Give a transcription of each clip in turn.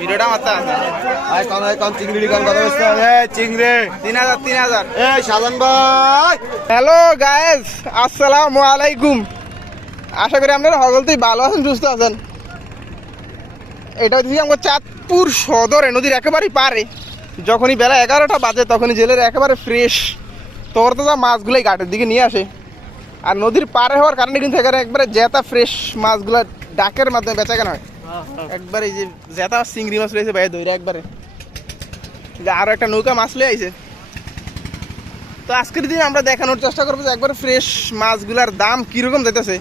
ভিডিওটা মারতে আয় কম আয় কম চিংড়ি কম কত বসতে হবে? চিংড়ি। তিন হাজার তিন হাজার। এই সাধন ভাই। হ্যালো গায়েস আসসালামু আলাইকুম। আশা করি আপনারা সকলতেই ভালো আছেন সুস্থ আছেন। এটা হচ্ছে আমার চাঁদপুর সদরে নদীর একেবারেই পারে যখনই বেলা এগারোটা বাজে তখনই জেলের একেবারে ফ্রেশ তোর তো মাছগুলোই ঘাটের দিকে নিয়ে আসে। আর নদীর পারে হওয়ার কারণে কিন্তু এখানে একবারে জেতা ফ্রেশ মাছগুলো ডাকের মাধ্যমে বেচা কেনা হয়। একবারে এই যে জেতা চিংড়ি মাছ রয়েছে বাইরে দইরা একবারে। আরও একটা নৌকা মাছ লয়ে আইছে। তো আজকের দিন আমরা দেখানোর চেষ্টা করব যে একবার ফ্রেশ মাছগুলার দাম কীরকম যেতেছে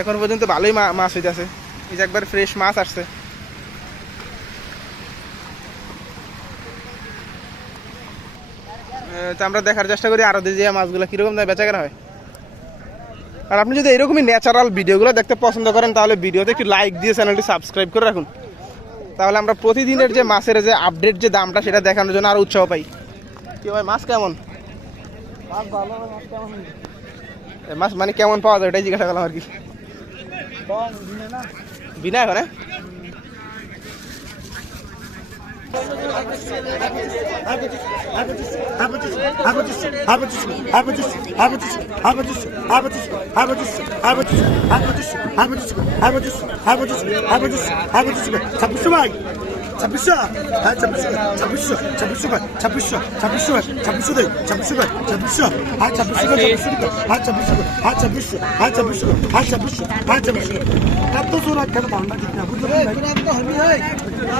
এখন পর্যন্ত ভালোই মাছ হইতেছে। এই যে একবার ফ্রেশ মাছ আসছে। তো আমরা দেখার চেষ্টা করি আরও যে মাছগুলো কীরকম দামে বেচা কেনা হয়। আর আপনি যদি এরকমই ন্যাচারাল ভিডিওগুলো দেখতে পছন্দ করেন তাহলে ভিডিওতে একটু লাইক দিয়ে চ্যানেলটি সাবস্ক্রাইব করে রাখুন। তাহলে আমরা প্রতিদিনের যে মাছের যে আপডেট যে দামটা সেটা দেখানোর জন্য আরও উৎসাহ পাই। কী ভাই মাছ কেমন? মাছ মানে কেমন পাওয়া যায় ওটাই জিজ্ঞাসা করলাম আর কি। বিনা এখন Tapusu var. Çapışı. Ha çapışı. Çapışı. Çapışı var. Çapışı. Çapışı var. Çapışı da. Çapışı var. Çapışı. Ha çapışı da. Çapışı da. Ha çapışı da. Ha çapışı. Ha çapışı. Ha çapışı. Ha çapışı. Kapta sonra kanı anladık ya. Bu da. Bırak da. Hayır.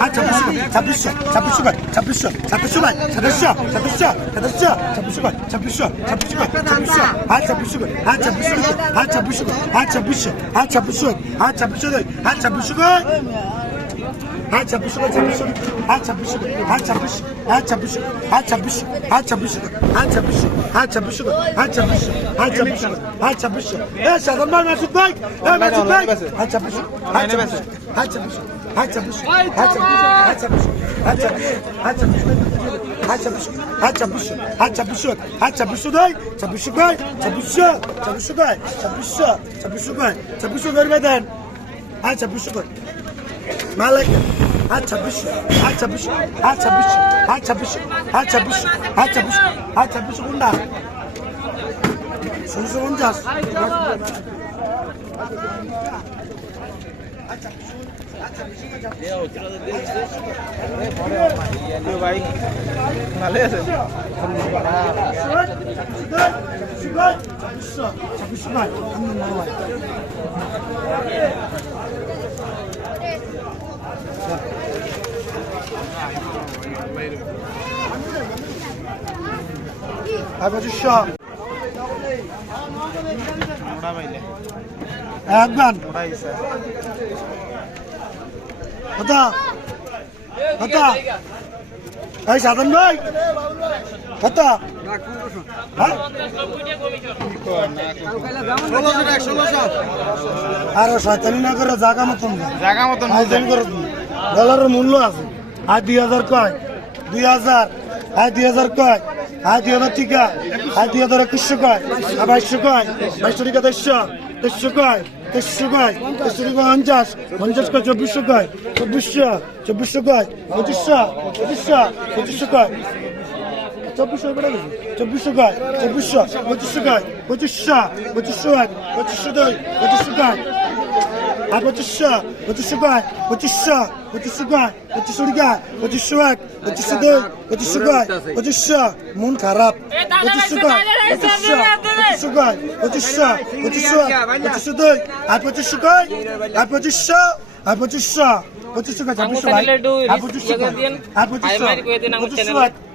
아 잡으시고 잡으시죠 잡으시고 잡으시죠 잡으시고 잡으시죠 잡으시죠 잡으시죠 잡으시고 잡으시죠 잡으시고 잡으시죠 아 잡으시고 아 잡으시고 아 잡으시고 아 잡으시고 아 잡으시고 아 잡으시고 아 잡으시고 হ্যাঁ ছাব্বিশশো হ্যাঁ ছাব্বিশশো হ্যাঁ ছাব্বিশশো হ্যাঁ ছাব্বিশশো হ্যাঁ ছাব্বিশশো হ্যাঁ ছাব্বিশশো হ্যাঁ ছাব্বিশশো হ্যাঁ ছাব্বিশশো হ্যাঁ ছাব্বিশশো হ্যাঁ ছাব্বিশশো হ্যাঁ ছাব্বিশশো এ সাধারণ ভাই মাসুদ ভাই এ মাসুদ ভাই হ্যাঁ ছাব্বিশশো হ্যাঁ ছাব্বিশশো হ্যাঁ ছাব্বিশশো হ্যাঁ ছাব্বিশশো হ্যাঁ ছাব্বিশশো হ্যাঁ ছাব্বিশশো হ্যাঁ ছাব্বিশশো হ্যাঁ ছাব্বিশশো হ্যাঁ ছাব্বিশশো হ্যাঁ ছাব্বিশশো হ্যাঁ ছাব্বিশশো ভাই ছাব্বিশশো ভাই ছাব্বিশশো ছাব্বিশশো ভাই ছাব্বিশশো ছাব্বিশশো ভাই ছাব্বিশশো করবে দেন হ্যাঁ ছাব্বিশশো ভাই মালাইকা আচ্ছা বিশ্ব আচ্ছা বিশ্ব আচ্ছা বিশ্ব আচ্ছা বিশ্ব আচ্ছা বিশ্ব আচ্ছা বিশ্ব আচ্ছা বিশ্ব কোনটা ছয়শো পঞ্চাশ। ভাই ভালো আছে ছাব্বিশ নয় আমি পঁচিশশো একবার হতা হতা এই সাধন ভাই হতা আর শয়তানি না করে জাগা মতন। না জায়গা মতন ডলারের মূল্য আছে। আয় দুই হাজার কয়। দুই হাজার। আয় দুই হাজার কয়? আয় দুই হাজার টিকা। আয় দুই হাজার একুশশো কয়? আর বাইশশো কয়? বাইশশো টিকা, তেইশশো। তেইশশো কয়? তেইশশো কয়? তেইশশো টিকা, পঞ্চাশ। পঞ্চাশ কয়, চব্বিশশো কয়? চব্বিশশো। চব্বিশশো কয়? পঁচিশশো। পঁচিশশো। পঁচিশশো কয়? চব্বিশশো বেড়ে গেছে। চব্বিশশো কয়? চব্বিশশো। পঁচিশশো কয়? পঁচিশশো। পঁচিশশো এক? পঁচিশশো দুই? পঁচিশশো কয় আর পঁচিশশো পঁচিশশো কয়? পঁচিশশো পঁচিশশো কয়? পঁচিশশো টিকা পঁচিশশো এক? পঁচিশশো দুই? পঁচিশশো কয়? পঁচিশশো। মন খারাপ। পঁচিশশো কয়? পঁচিশশো। পঁচিশশো কয়? পঁচিশশো পঁচিশশো পঁচিশশো দুই? আর পঁচিশশো কয়? আর পঁচিশশো? আর পঁচিশশো? পঁচিশশো কয়? ছাব্বিশশো ভাই। আর পঁচিশশো আর পঁচিশশো? পঁচিশশো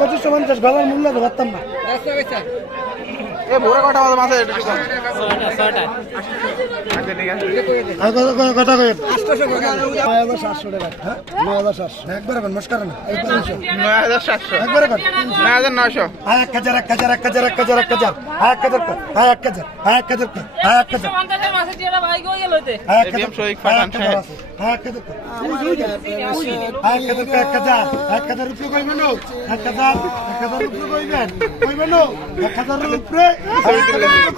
পঁচিশশো পঞ্চাশ গলার মূল্য ধরতাম না। এ বড় কটা মাছ মাছ এটা কথা কই 9700 টাকা হ্যাঁ 9700 একবার কোন মুশকিল না 9700 একবার কোন 9900 হ্যাঁ 1000 1000 1000 1000 1000 হ্যাঁ 1000 হ্যাঁ 1000 হ্যাঁ 1000 হ্যাঁ 1000 হ্যাঁ 1000 মাছ দিয়ে ভাই গো গেলতে হ্যাঁ 1000 শোক ফাটান সাহেব। হাজার এক হাজার এক হাজার। রুপিয়ে কইবেন এক হাজার এক হাজার রুপিয়ে কইবেন? কইবেন এক হাজার রুপিয়ে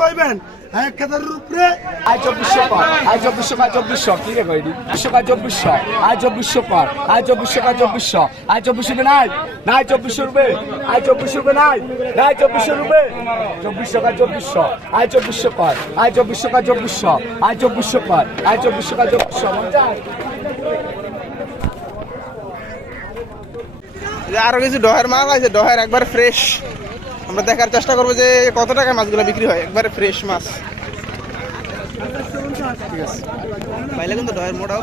কইবেন? আয় চব্বিশশো আয় চব্বিশশো চব্বিশশো কি রে চব্বিশশো আয় চব্বিশশো আয় চব্বিশশো কাজ চব্বিশশো আয় চব্বিশশো রুপে নাই নাই চব্বিশশো রুপে আয় চব্বিশশো রুপে নাই নাই চব্বিশশো রুপে চব্বিশশো কাজ চব্বিশশো আয় চব্বিশশো কর আয় চব্বিশশো কাজ চব্বিশশো আয় চব্বিশশো কর আয় চব্বিশশো কাজ চব্বিশশো আরও কিছু ডহের মাছ আছে ডহের একবার ফ্রেশ আমরা দেখার চেষ্টা করব যে কত টাকায় মাছগুলো বিক্রি হয়। একবারে ফ্রেশ মাছ। ঠিক আছে। পাইলে কিন্তু ডহের মোটাও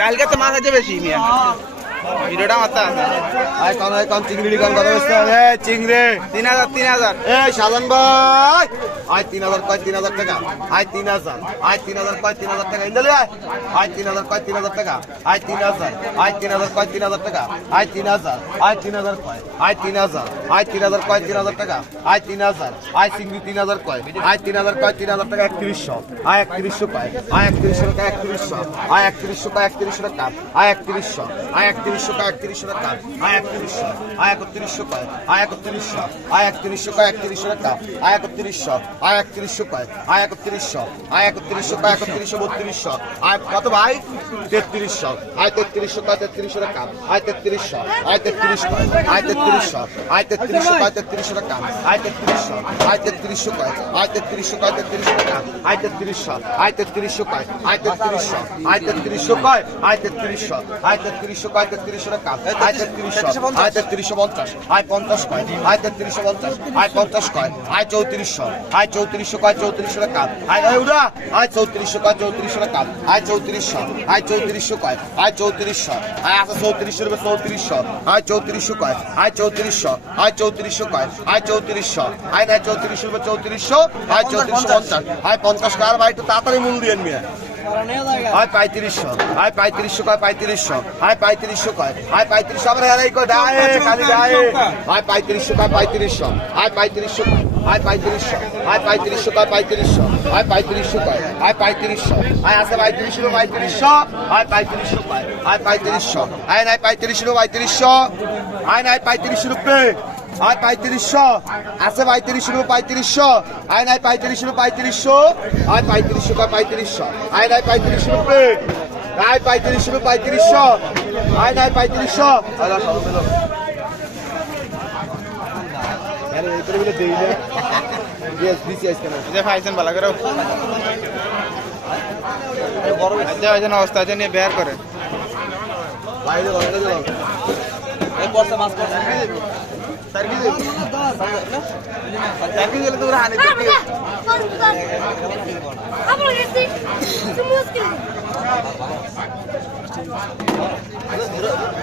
কালকে তো মাছ আছে বেশি মিয়া ভিডিওটা মারতে আছে আয় কান আয় কান চিংড়ি কান কথা বলতে হবে চিংড়ি। তিন হাজার তিন হাজার। এই সাজান ভাই! আয় তিন হাজার কয় তিন হাজার টাকা আয় তিন হাজার আয় তিন হাজার কয় তিন হাজার টাকা ইন্দালি আয় তিন হাজার কয় তিন হাজার টাকা আয় তিন হাজার আয় তিন হাজার কয় তিন হাজার টাকা আয় তিন হাজার আয় তিন হাজার কয় আয় তিন হাজার আয় তিন হাজার কয় তিন হাজার টাকা আয় তিন হাজার আয় চিংড়ি তিন হাজার কয় আয় তিন হাজার কয় তিন হাজার টাকা একত্রিশশো আয় একত্রিশশো কয় আয় একত্রিশশো টাকা একত্রিশশো আয় একত্রিশশো কয় একত্রিশশো টাকা আয় একত্রিশশো আয় একত্রিশশো কয় একত্রিশশো টাকা আয় একত্রিশশো আয় একত্রিশশো কয় আয় একত্রিশশো আয় একত্রিশশো কয় একত্রিশশো টাকা আয় একত্রিশশো আয় একত্রিশশো কয় আয় একত্রিশশো আয় একত্রিশশো কয় একত্রিশশো বত্রিশশো আয় কত ভাই তেত্রিশশো আয় তেত্রিশশো কয় তেত্রিশশো টাকা আয় তেত্রিশশো আয় তেত্রিশ কয় আয় তেত্রিশশো আয় তেত্রিশশো কয় তেত্রিশশো টাকা আয় তেত্রিশশো আয় তেত্রিশশো কয় আয় তেত্রিশশো কয় তেত্রিশশো টাকা আয় তেত্রিশশো আয় তেত্রিশশো কয় আয় তেত্রিশশো আয় তেত্রিশশো কয় আয় তেত্রিশশো আয় তেত্রিশশো কয় তেত্রিশশো টাকা আয় তেত্রিশশো আয় তেত্রিশশো পঞ্চাশ আয় পঞ্চাশ কয় আয় তেত্রিশশো পঞ্চাশ আয় পঞ্চাশ কয় আয় চৌত্রিশশো আয় চৌত্রিশশো কয় চৌত্রিশশো টাকা আয় আয় উড়া! আয় চৌত্রিশশো কয় চৌত্রিশশো টাকা আয় চৌত্রিশশো আয় চৌত্রিশশো কয় আয় চৌত্রিশশো আয় আছে চৌত্রিশশো রুপে চৌত্রিশশো আয় চৌত্রিশশো কয় আয় চৌত্রিশশো আয় চৌত্রিশশো কয় আয় চৌত্রিশশো আয় নাই চৌত্রিশশো রুপে চৌত্রিশশো আয় চৌত্রিশশো পঞ্চাশ। আয় পঞ্চাশ কার ভাই একটু তাড়াতাড়ি মূল দিয়ে মিয়া। আয় পঁয়ত্রিশশো আয় পঁয়ত্রিশশো কয় পঁয়ত্রিশশো আয় পঁয়ত্রিশশো কয় আয় পঁয়ত্রিশশো আমরা কয় ডায়ে খালি ডায়ে আয় পঁয়ত্রিশশো কয় পঁয়ত্রিশশো। আয় পঁয়ত্রিশশো আয় পঁয়ত্রিশশো আয় পঁয়ত্রিশশো কয় পঁয়ত্রিশশো আয় পঁয়ত্রিশশো কয় আয় পঁয়ত্রিশশো আয় আছে পঁয়ত্রিশশো পঁয়ত্রিশশো আয় পঁয়ত্রিশশো কয় আয় পঁয়ত্রিশশো আয় নাই পঁয়ত্রিশশো পঁয়ত্রিশশো আয় নাই পঁয়ত্রিশ রুপে আয় পঁয়ত্রিশশো আছে পঁয়ত্রিশ রুপে পঁয়ত্রিশশো আয় নাই পঁয়ত্রিশ রুপে পঁয়ত্রিশশো আয় পঁয়ত্রিশশো কয় পঁয়ত্রিশশো আয় নাই পঁয়ত্রিশ রুপে নাই পঁয়ত্রিশশো পঁয়ত্রিশশো আয় নাই পঁয়ত্রিশশো আরে এইটা বলে দেই না বিএস বিসিএস কেন যে ফাইজন ভালো করে বড় যে হইছেন অবস্থা আছে নিয়ে বের করে বাইরে ঘরে যাও এই বর্ষা মাস করছে সার্ভিস সার্ভিস গেলে তোমরা হানি করতে আমরা গেছি তুমি মুশকিল पूरा पूरा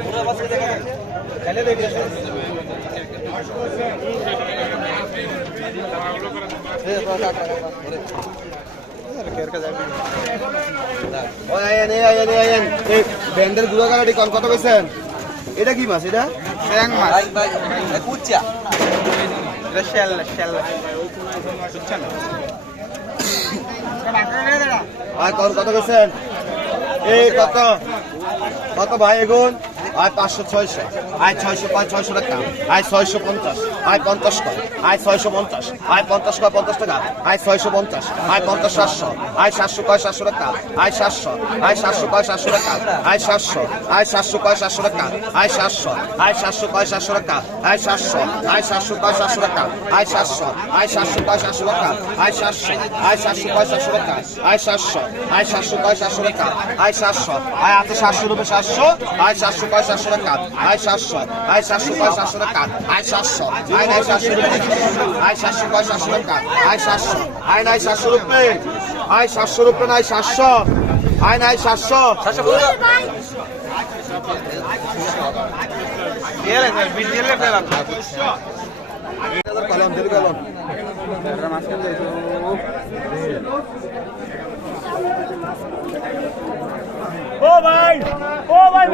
पूरा बस के देखा ব্যান্ডের কত কইছেন এটা কি মাছ এটা শেল বুঝছেন আর কত কইছেন এই কত? কত ভাই এগুন? আয় পাঁচশো ছয়শো আয় ছয়শো পাঁচ ছয়শো টাকা আয় ছয়শো পঞ্চাশ আয় পঞ্চাশ কর আয় ছয়শো পঞ্চাশ আয় পঞ্চাশ কয় পঞ্চাশ টাকা আয় ছয়শো পঞ্চাশ আয় পঞ্চাশ সাতশো আয় সাতশো কয় সাতশো টাকা আয় সাতশো আয় সাতশো কয় সাতশো টাকা আয় সাতশো আয় সাতশো কয় সাতশো টাকা আয় সাতশো আয় সাতশো কয় সাতশো টাকা আয় সাতশো আয় সাতশো কয় সাতশো টাকা আয় সাতশো আয় সাতশো কয় সাতশো টাকা আয় সাতশো আয় সাতশো কয় সাতশো টাকা আয় সাতশো আয় সাতশো কয় সাতশো টাকা আয় সাতশো আয় আছে সাতশো রুপে সাতশো আয় সাতশো কয় সাতশো টাকা আয় সাতশো আয় সাতশো কয় সাতশো টাকা আয় সাতশো আয় নাই সাতশো আয় সাতশো কয় সাতশো টাকা আয় সাতশো আয় নাই সাতশো রুপে আয় সাতশো রুপে নাই সাতশো আয় নাই সাতশো। কলম দিল কলম মাঝখান ও ভাই ও ভাই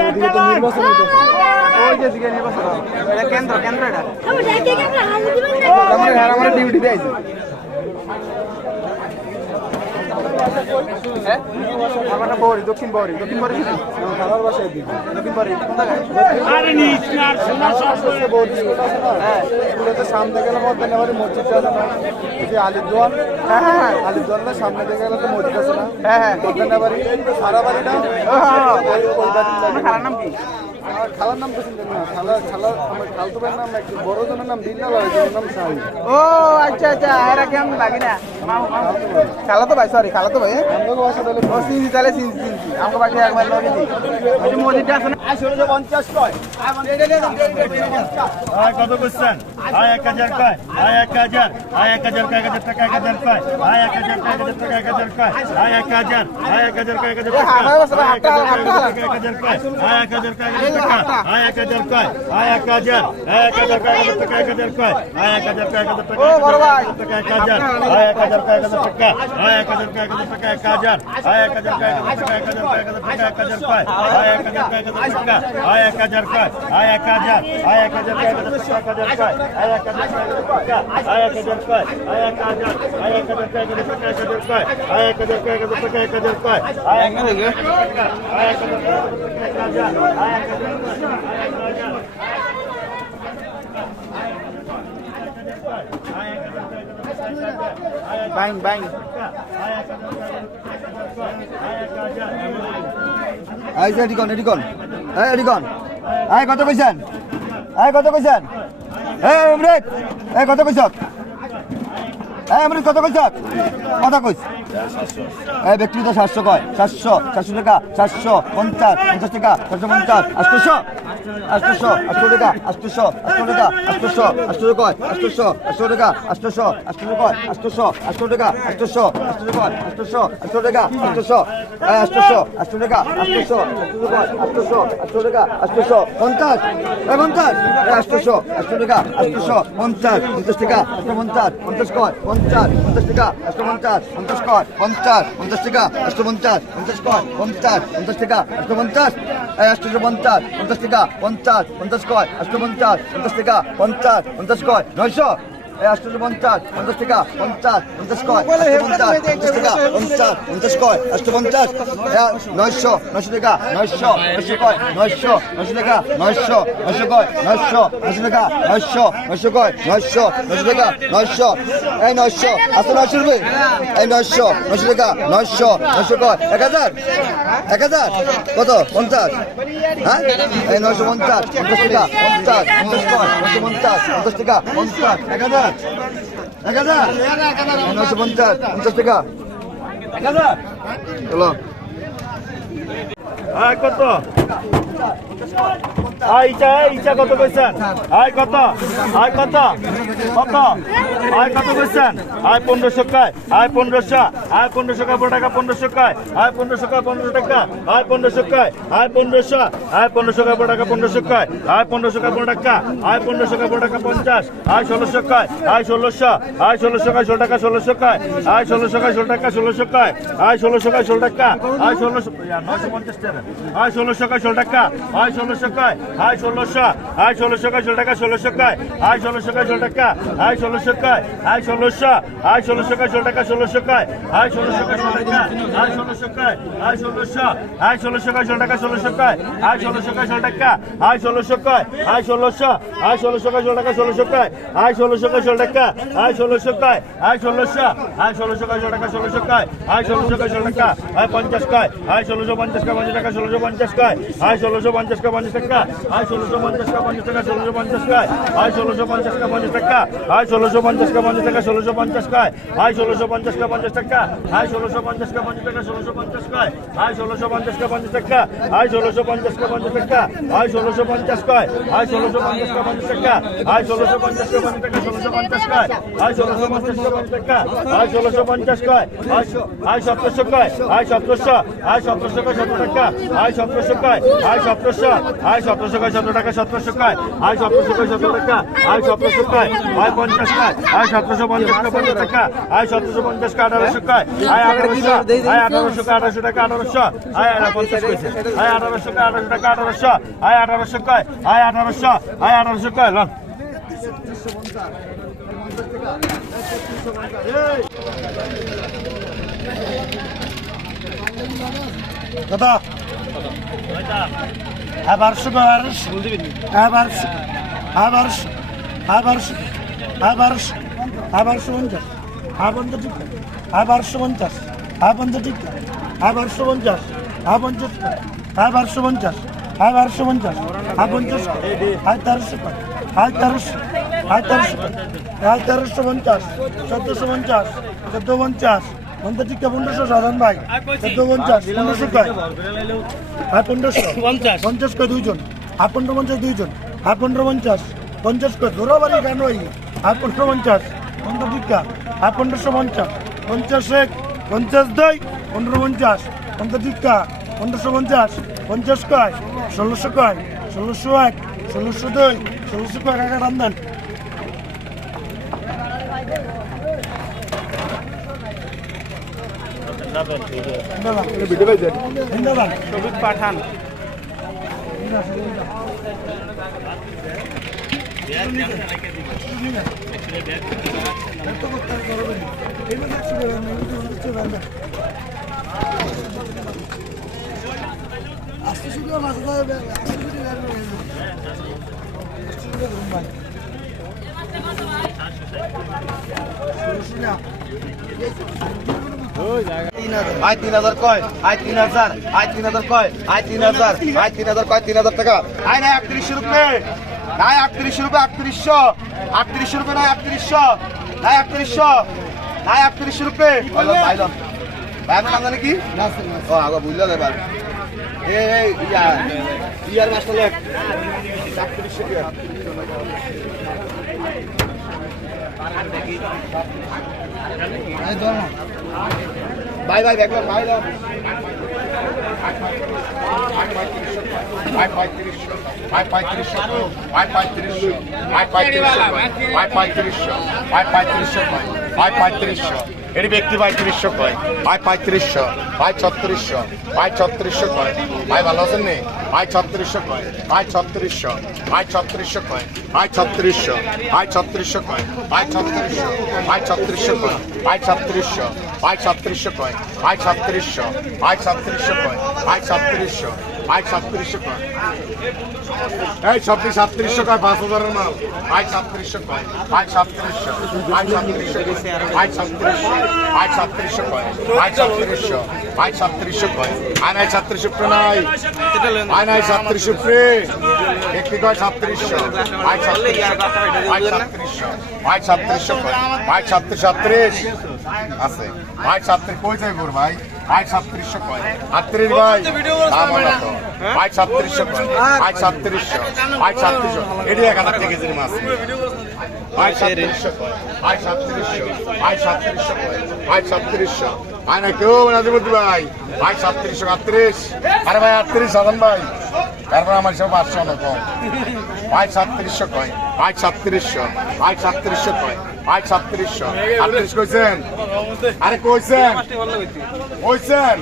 কেন্দ্র কেন্দ্র এটা। আমরা ডিউটিতে আইছি দক্ষিণ বৌরি দক্ষিণ বৌরি দক্ষিণ বৌরি আরে সামনে গেলে মধ্যে মসজিদ আছে না যে আলিদুয়ার হ্যাঁ হ্যাঁ সামনে দিয়ে গেলে তো মসজিদ আছে না হ্যাঁ সারা বাড়িটা আর খালার নাম কোথায় না খালা খালা আমার খালতো ভাইয়ের নাম একটু বড় জনের নাম বিল্লাল আর একজনের নাম সাহি ও আচ্ছা আচ্ছা আর কি আমি লাগি না খালা তো ভাই সরি খালা তো ভাই আমগো ভাষা তাহলে ও সিনজি তাহলে সিনজি সিনজি আমগো ভাষা একবার লগে দি ওই মজিদটা আছে না 1650 কয় আয় কত কইছেন আয় 1000 কয় আয় 1000 আয় 1000 কয় 1000 টাকা 1000 কয় আয় 1000 টাকা 1000 টাকা 1000 কয় আয় 1000 আয় 1000 কয় 1000 টাকা আয় 1000 কয় 1000 টাকা 1000 কয় 1000 টাকা আয় এক হাজার আয় এক হাজার কয় এক হাজার টাকা হাঁটা বসে, আয় এক হাজার হাঁটা, কয় এক হাজার কয় আয় এক হাজার কয় এক হাজার টাকা আয় এক হাজার কয় আয় এক হাজার আয় এক হাজার কয় এক হাজার টাকা এক হাজার কয় আয় এক হাজার কয় এক হাজার টাকা ও বড় ভাই। টাকা এক হাজার আয় এক হাজার কয় এক হাজার টাকা আয় এক হাজার কয় এক হাজার টাকা এক হাজার আয় এক হাজার কয় এক হাজার টাকা এক হাজার কয় এক হাজার টাকা এক হাজার কয় আয় এক হাজার কয় এক হাজার টাকা আয় এক হাজার কয় আয় এক হাজার আয় এক হাজার কয় এক হাজার টাকা এক হাজার কয় আয় এক হাজার কয় এক হাজার টাকা আয় এক হাজার কয় আয় এক হাজার আয় এক হাজার কয় এক হাজার টাকা এক হাজার কয় আয় এক হাজার কয় এক হাজার টাকা এক হাজার কয় আয় এক হাজার কয় আয় এক হাজার কয় এক হাজার আয় এক হাজার বাইং বাইং আই যে এডিকন এডিকন এই এডিকন আয় কত কইছেন? আয় কত কইছেন? এই, অমৃত। এই, কত কইছ? এই, অমৃত, কত কইছ? কত কইছ। এই ব্যক্তিগত সাতশো কয়? সাতশো সাতশো টাকা সাতশো পঞ্চাশ পঞ্চাশ টাকা সাতশো পঞ্চাশ আটশোশো আষ্টশো আষ্টশো টাকা আষ্টশো আষ্টশো টাকা আষ্টশো আষ্টশো কয় টাকা আষ্টশো আষ্টশো কয় আষ্টশো আষ্টশো টাকা আষ্টশো আষ্টশো কয় আষ্টশো আষ্টশো টাকা আষ্টশো আষ্টশো আষ্টশো পঞ্চাশ পঞ্চাশ আষ্টশো আষ্টশো টাকা আষ্টশো পঞ্চাশ পঞ্চাশ টাকা আষ্টশো পঞ্চাশ পঞ্চাশ পঞ্চাশ পঞ্চাশ টাকা আষ্টশো পঞ্চাশ পঞ্চাশ কয় পঞ্চাশ পঞ্চাশ টাকা পঞ্চাশ পঞ্চাশ কয় পঞ্চাশ পঞ্চাশ টাকা আষ্টশো পঞ্চাশ আষ্টশো পঞ্চাশ পঞ্চাশ টাকা পঞ্চাশ পঞ্চাশ কয়? আটশো পঞ্চাশ পঞ্চাশ টাকা পঞ্চাশ পঞ্চাশ কয়? নয়শো? আটশো পঞ্চাশ পঞ্চাশ টাকা পঞ্চাশ পঞ্চাশ কয় পঞ্চাশ পঞ্চাশ টাকা পঞ্চাশ পঞ্চাশ কয় আটশো পঞ্চাশ নয়শো নয়শো টাকা নয়শো নয়শো কয় নয়শো নয়শো টাকা নয়শো নয়শো কয় নয়শো নয়শো টাকা নয়শো নয়শো কয় নয়শো নয়শো টাকা নয়শো এই নয়শো আসতে নয়শো রুপে? এই নয়শো নয়শো টাকা নয়শো নয়শো কয় এক হাজার? এক হাজার? কত? পঞ্চাশ? হ্যাঁ? এই নয়শো পঞ্চাশ পঞ্চাশ টাকা পঞ্চাশ পঞ্চাশ কয় নয়শো পঞ্চাশ পঞ্চাশ টাকা পঞ্চাশ এক হাজার? এক হাজার। নয়শো পঞ্চাশ পঞ্চাশ টাকা। এক হাজার। চলো। কত? আয় ইচা ইচা কত কইছেন? আয় কত? আয় কত? কত? আয় কত কইছেন? আয় পনেরোশো কায়? আয় পনেরোশো? আয় পনেরোশো পনেরো টাকা? পনেরোশো কায়? আয় পনেরোশো কায় পনেরো টাকা? আয় পনেরোশো কায়? আয় পনেরোশো? আয় পনেরোশো পনেরো টাকা? পনেরোশো কায়? আয় পনেরোশো পনেরো টাকা? আয় পনেরোশো পনেরো টাকা? পঞ্চাশ? আয় ষোলোশো কায়? আয় ষোলোশো? আয় ষোলোশো কায়? ষোলো টাকা, ষোলোশো কায়? আয় ষোলোশো কায়? ষোলো টাকা, ষোলোশো কায়? আয় ষোলোশো কায়? ষোলো টাকা? আয় ষোলোশো নয়শো পঞ্চাশ টাকা। আয় ষোলোশো কায়? ষোলো টাকা? আয় ষোলোশো কায় আয় ষোলোশো আয় ষোলোশো কায় ষোলো টাকা ষোলোশো কায় আয় ষোলোশো কায় ষোলো টাকা আয় ষোলোশো কায় আয় ষোলোশো আয় ষোলোশো কায় ষোলো টাকা ষোলোশো কায় আয় ষোলোশো কায় ষোলো টাকা আয় ষোলোশো কায় আয় ষোলোশো আয় ষোলোশো কায় ষোলো টাকা ষোলোশো কায় আয় ষোলোশো কায় ষোলো টাকা আয় ষোলোশো কায় আয় ষোলোশো আয় ষোলোশো কায় ষোলো টাকা ষোলোশো কায় আয় ষোলোশো কায় ষোলো টাকা আয় ষোলোশো কায় আয় ষোলোশো আয় ষোলোশো কায় ষোলো টাকা ষোলোশো কায় আয় ষোলোশো কায় ষোলো টাকা আয় পঞ্চাশ কায় আয় ষোলোশো পঞ্চাশ কায় পঞ্চাশ টাকা ষোলোশো পঞ্চাশ কায় আয় ষোলোশো পঞ্চাশ কায় পঞ্চাশ টাকা আয় ষোলোশো পঞ্চাশ কায় পঞ্চাশ টাকা ষোলোশো পঞ্চাশ কায় আয় ষোলোশো পঞ্চাশ কায় পঞ্চাশ টাকা আয় ষোলোশো পঞ্চাশ কায় পঞ্চাশ টাকা ষোলোশো পঞ্চাশ কায় আয় ষোলোশো পঞ্চাশ কায় পঞ্চাশ টাকা আয় ষোলোশো পঞ্চাশ কায় পঞ্চাশ টাকা ষোলোশো পঞ্চাশ কায় আয় ষোলোশো পঞ্চাশ কায় পঞ্চাশ টাকা আয় ষোলোশো পঞ্চাশ কায় পঞ্চাশ টাকা আয় ষোলোশো পঞ্চাশ কায় আয় ষোলোশো পঞ্চাশ কায় পঞ্চাশ টাকা আয় ষোলোশো পঞ্চাশ কায় পঞ্চাশ টাকা ষোলোশো পঞ্চাশ কায় আয় ষোলোশো পঞ্চাশ কায় পঞ্চাশ টাকা আয় ষোলোশো পঞ্চাশ কায় আয় সতেরোশো কায় আয় সতেরোশো আয় সতেরোশো কায় সতেরো টাকা আয় সতেরোশো কায় আয় সতেরোশো আয় সতেরোশো কায় সতেরো টাকা সতেরোশো কায় আয় সতেরোশো কায় সতেরো টাকা আয় সতেরোশো কায় আয় পঞ্চাশ কায় আয় সতেরোশো পঞ্চাশ কায় পঞ্চাশ টাকা আয় সতেরোশো পঞ্চাশ কায় আঠারোশো কায় আয় আঠারোশো আয় আঠারোশো কায় আঠারোশো টাকা আঠারোশো আয় পঞ্চাশ কইছে আয় আঠারোশো কায় আঠারোশো টাকা আঠারোশো আয় আঠারোশো কায় আয় আঠারোশো আয় আঠারোশো কায় লন। হ্যাঁ বারোশো বারোশো। হ্যাঁ বারোশো। হ্যাঁ বারোশো। হ্যাঁ বারোশো। হ্যাঁ বারোশো। হ্যাঁ বারোশো পঞ্চাশ। পঞ্চাশ টিকা হ্যাঁ বারোশো পঞ্চাশ। পঞ্চাশ টিকা হ্যাঁ বারোশো পঞ্চাশ। হ্যাঁ পঞ্চাশ হ্যাঁ বারোশো পঞ্চাশ। হ্যাঁ বারোশো পঞ্চাশ। পঞ্চাশ হ্যাঁ তেরোশো হ্যাঁ তেরোশো হ্যাঁ তেরোশো হ্যাঁ তেরোশো পঞ্চাশ। চোদ্দোশো পঞ্চাশ। চোদ্দ পঞ্চাশ। পঞ্চাশ টিকা পনেরোশো সাধারণ ভাই। চোদ্দ পঞ্চাশ পনেরোশো কয়? হ্যাঁ পনেরোশো। পঞ্চাশ। পঞ্চাশ কয় দুইজন? হ্যাঁ পনেরো পঞ্চাশ দুইজন। হ্যাঁ পনেরো পঞ্চাশ। পঞ্চাশ কয়? ধরো বাড়ি কেন ওই হ্যাঁ পনেরো পঞ্চাশ। পনেরো টিকা হ্যাঁ পনেরোশো পঞ্চাশ। পঞ্চাশ এক পঞ্চাশ দুই পনেরো পঞ্চাশ। পঞ্চাশ টিকা পনেরোশো পঞ্চাশ। পঞ্চাশ কয়? ষোলোশো কয়? ষোলোশো এক ষোলোশো দুই ষোলোশো কয়? কাকা রান্ধান জিন্দাবাদ ছবি পাঠান আজকে শুধু মাথা আজকে শুধু ভাই আয় তিন হাজার কয় আয় তিন হাজার আয় তিন হাজার কয় আয় তিন হাজার আয় তিন হাজার কয় তিন হাজার টাকা। আয় নাই আটত্রিশশো রুপে নাই আটত্রিশশো রুপে আটত্রিশশো আটত্রিশশো রুপে নাই আটত্রিশশো নাই আটত্রিশশো নাই আটত্রিশশো রুপে। ভাইলাম ভাই আপনার নাম জানে কি ও আগো বুঝলো এবার এই ইয়া। ইয়ার মাসটা লেখ আটত্রিশশো টাকা। দেখলাম বাই দাও আয় পঁয়ত্রিশশো পঁয়ত্রিশশো পঁয়ত্রিশশো পঁয়ত্রিশশো পঁয়ত্রিশশো ভাই পঁয়ত্রিশশো। এটি ব্যক্তি পঁয়ত্রিশশো কয়। ভাই পঁয়ত্রিশশো ভাই ছত্রিশশো ভাই ছত্রিশশো কয়। ভাই, ভালো আছেন নি? ভাই ছত্রিশশো কয় ভাই ছত্রিশশো ভাই ছত্রিশশো কয় ভাই ছত্রিশশো ভাই ছত্রিশশো কয় ভাই ছত্রিশশো ভাই ছত্রিশশো কয় ভাই ছত্রিশশো ভাই ছত্রিশশো কয় ভাই ছত্রিশশো ভাই ছত্রিশশো কয় ভাই ছত্রিশশো ভাই ছত্রিশশো কয়। এই ছাব্বিশ সাতত্রিশশো কয়, পাঁচ হাজারের মাল। ভাই, সাতত্রিশশো কয়। ভাই, সাতত্রিশশো। ভাই সাতত্রিশশো ভাই সাতত্রিশশো। ভাই, সাতত্রিশশো কয়। ভাই, সাতত্রিশশো। ভাই, সাতত্রিশশো কয়। আয় নাই, সাতত্রিশশো নাই। আয় নাই, সাতত্রিশশো ফ্রি একটি কয়, সাতত্রিশশো। ভাই সাতত্রিশশো। ভাই, সাতত্রিশশো। সাতত্রিশশো কয়। ভাই, সাতত্রিশ সাতত্রিশ। আছে। ভাই, সাতত্রিশ, কই যাই ভাই? ভাই সাতত্রিশশো কয়। আটত্রিশ ভাই। ভাই সাতত্রিশশো ভাই সাতত্রিশশো। সাতত্রিশশো। এটি এক হাজার টাকা কেজির মাছ ভাই সাতত্রিশশো ভাই সাতত্রিশশো। সাতত্রিশশো ভাই সাতত্রিশশো। ভাই না কেউ নাজিবুদ্দি ভাই। ভাই সাতত্রিশশো আটত্রিশ আরে ভাই আটত্রিশ সাধান ভাই। তারপর আমার সব পাঁচশো না কম ভাই সাতত্রিশশো কয়। ভাই সাতত্রিশশো। ভাই সাতত্রিশশো কয়। ভাই সাতত্রিশশো। আটত্রিশ কইছেন? আরে কইছেন? কইছেন?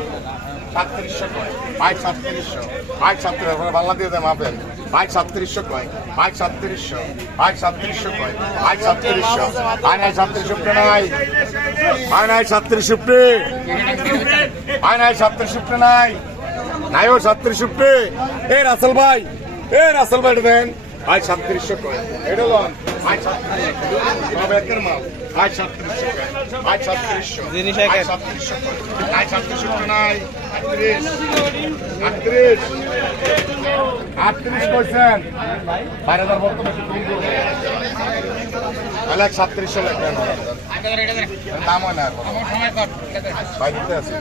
সাতত্রিশশো কয়। ভাই সাতত্রিশশো। ভাই সাতত্রিশ পাল্লা দিয়ে ভাই সাতত্রিশশো কয়। ভাই সাতত্রিশশো। ভাই সাতত্রিশশো কয়। ভাই সাতত্রিশশো। নাই সাতত্রিশ উপরে নাই। নাই সাতত্রিশ উপরে নাই সাতত্রিশ উপরে নাই। নাই ও সাতত্রিশ উপরে এ রাসেল ভাই এ রাসেল ভাই দেন। ভাই সাতত্রিশশো কয় এটা লন। ভাই সাতত্রিশশো মাল। সাতত্রিশশো সাতত্রিশশো জিনিস সাতত্রিশশো নাই। আটত্রিশ। আটত্রিশ। আটত্রিশ কইছেন। বাইরে হাজার বর্তমানে তাহলে এক সাতত্রিশশো দাম হয় না আছে।